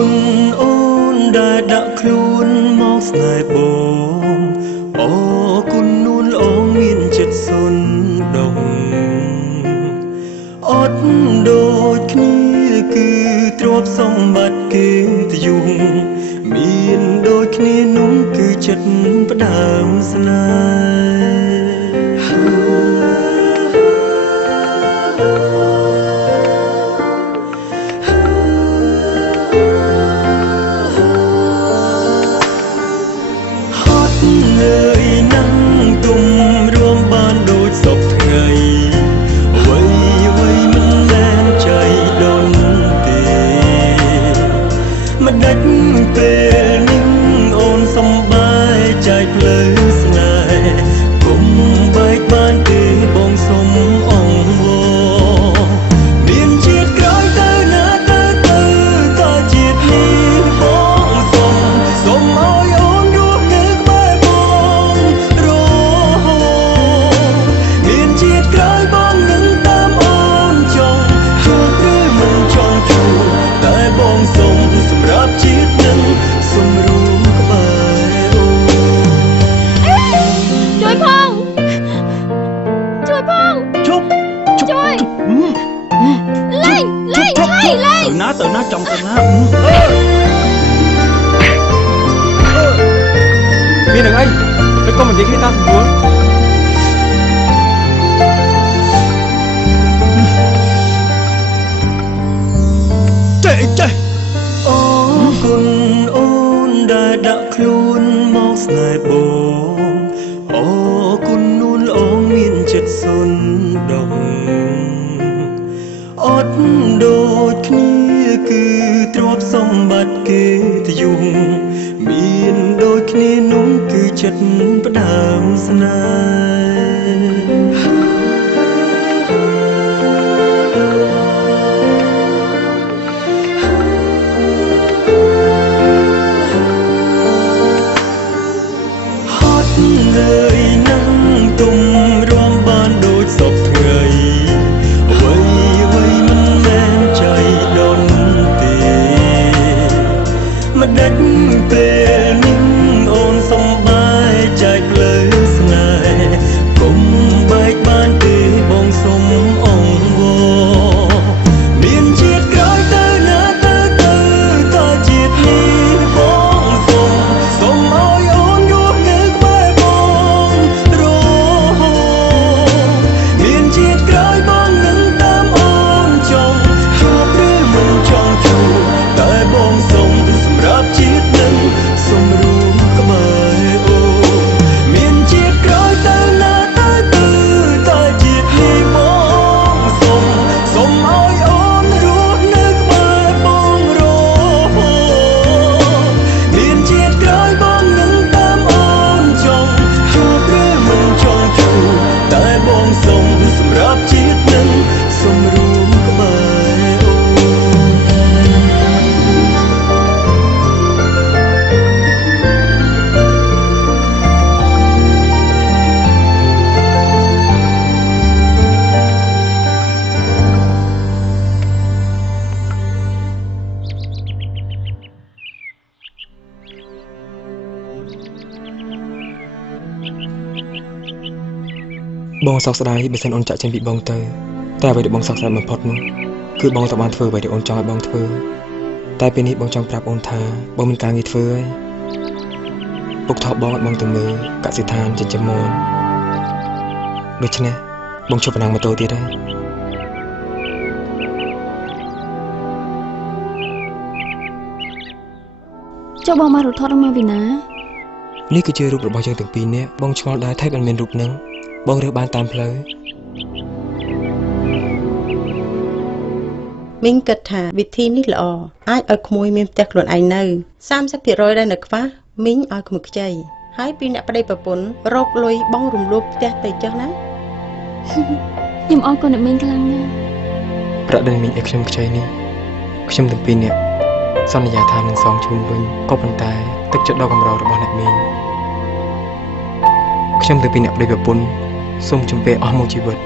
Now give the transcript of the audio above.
គុណអូនដែលដាក់ខ្លួនមកស្នេហ៍បងអរគុណនួនល្អមានចិត្តសុនដងអត់ដូចគ្នាគឺទ្រព្យសម្បត្តិគេទយងមានដូចគ្នានោះគឺចិត្តផ្ដើមស្នេហត់នឿយណាស់ទុំរួមបានដូចសពថ្ងៃអ្វីមិនមែនใจដនទេមិនដាច់ពេលនេះអូនសំបាយចែកផ្លូវស្នេហ៍គុំបែកបានទេបងសុំអង្វរមានជាតិក្រោយទៅណាទៅតើជាតិនេះបងសុំឲ្យអូនរស់នៅក្បែរបងរហូតមានជាតិក្រោយបងនឹងតាមអូនចង់ជួបឬមិនចង់ជួបតែបងសុំសម្រាប់ជាតិនឹងសុំរួមក្បែរអូនជួយផងជួយលេងទៅណាចង់ទៅណាមាននឹងអីទៅកុំនិយាយគ្នាតាមស្រួលចេះអរគុណអូនដែលដាក់ខ្លួនមកស្នេហ៍បងអរគុណនួនល្អមានចិត្តសុនដងអត់ដូចគ្នាគឺទ្រព្យសម្បត្តិគេទយងមានដូចគ្នានោះគឺចិត្តផ្ដើមស្នេហ៍នឿយណាស់ទុំរួមបានដូចសពថ្ងៃអ្វីមិនមែនใจដនទេមិនដាច់ពេលនេះអូនសំបាយចែកផ្លូវស្នេហ៍គុំបែកបានទេបងសុំអង្វរមានជាតិក្រោយទៅណាទៅតើជាតិនេះបងសុំឲ្យអូនរស់នៅក្បែរបងរហូតមានជាតិក្រោយបងនឹងតាមអូនចង់ជួបឬមិនចង់ជួបតែបងសុំសម្រាប់ជាតិនឹងសុំរួមក្បែរអូនមានជាតិក្រោយទៅណាទៅតើជាតិនេះបងសុំឲ្យអូនរស់នៅក្បែរបងរហូតមានជាតិក្រោយបងនឹងតាមអូនចង់ជួបឬមិនចង់ជួបតែបងសុំសម្រាប់ជាតិនឹងសុំរួមក្បែរអូនបងសោកស្ដាយបើសិនអូនចាក់ចេញពីបងទៅតែអ្វីដែលបងសោកស្ដាយបំផុតនោះគឺបងត្រូវបានធ្វើអ្វីដែលអូនចង់ឲ្យបងធ្វើតែពេលនេះបងចង់ប្រាប់អូនថាបងមានការងារធ្វើហើយពុកថោបងឲ្យបងទៅមើលកសិដ្ឋានចិញ្ចឹមមាន់ដូច្នេះបងជួបបណ្ដាំម៉ូតូទៀតហើយចុះបងមករូបថតមកពីណានេះគឺជារូបរបស់យើងទាំងពីរនាក់បងឆ្ងល់ដែរថែមិនមានរូបនឹងបងរើសបានតាមផ្លូវមីងគិតថាវិធីនេះល្អអាចឲ្យក្មួយមានផ្ទះខ្លួនឯងនៅ 30% ដែលនៅខ្វះមីងឲ្យក្មួយខ្ចីហើយពីអ្នកប្តីប្រពន្ធរកលុយបងរំលោភផ្ទះទៅចុះណាខ្ញុំអរគុណអ្នកមីងខ្លាំងណាស់ប្រាក់ដែលមីងឲ្យខ្ញុំខ្ចីនេះខ្ញុំទាំងពីរនាក់សន្យាថានឹងសងជូនវិញក៏ប៉ុន្តែទឹកចិត្តដ៏កម្ររបស់អ្នកមីងខ្ញុំទាំងពីរនាក់ប្តីប្រពន្ធសូមជំពាក់អស់មួយជីវិត